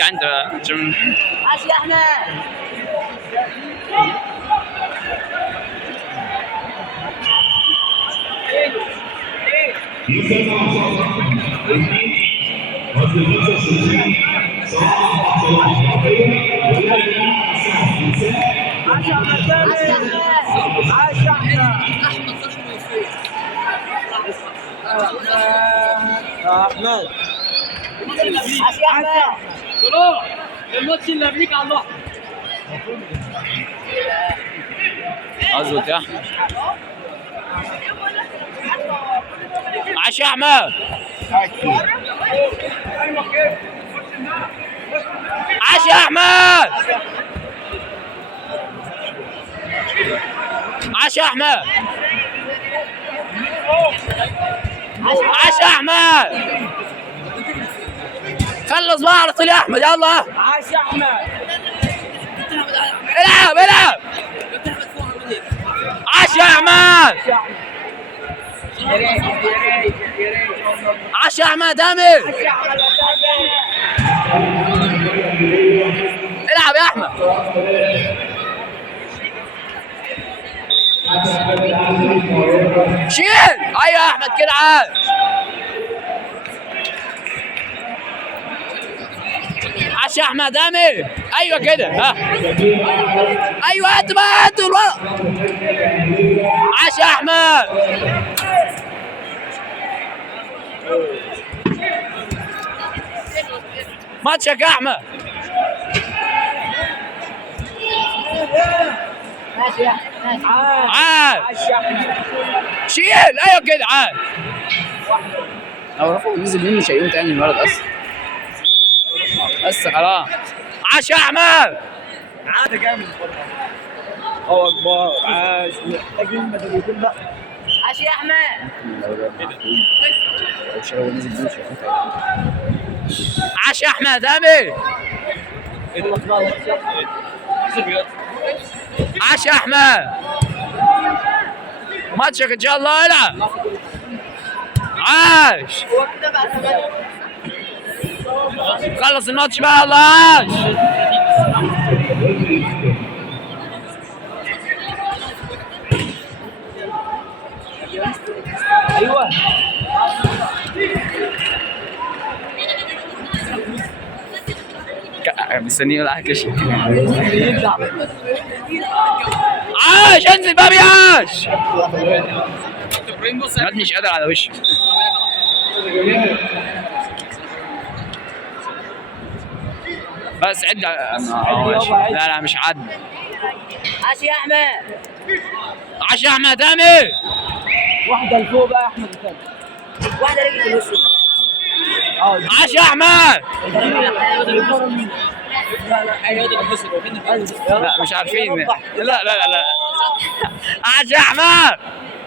ارجع انت. عاش يا احمد. احمد عاش يا احمد. الماتش اللي قبليك على الله. اظبط يا احمد. عاش يا احمد. عاش يا احمد. عاش يا احمد. عاش يا احمد. خلص بقى على طول يا احمد. يلا عاش يا احمد. العب العب. عاش يا احمد. عاش يا احمد امل. العب يا احمد. شيل. ايوه يا احمد كده عاش. عاش يا احمد امل. ايوه كده ها. ايوه هات بقى هات الوقت. عاش يا احمد. ماتشك يا احمد. ماشي يا احمد. عاش. شيل. ايوه كده عاش. لو رفعوا نزل مني مش هيقوم تاني الولد اصلا. بس خلاص. عاش يا احمد. عاد جامد الله اكبر. عاش. محتاجين مدربين بقى. عاش يا احمد. عاش يا احمد امل. عاش يا احمد. ماتشك ان شاء الله. العب. عاش. خلص الماتش بقى. الله عاش. ايوه مستني يقول على كشف. عاش. انزل بابي. عاش. يا ابني مش قادر على وشي. بس عد. لا لا مش عد. عاش يا احمد. عاش يا احمد امل. واحده لفوق بقى يا احمد. واحده رجل في الوش. عاش يا احمد. لا مش عارفين. لا لا لا لا. عاش يا احمد.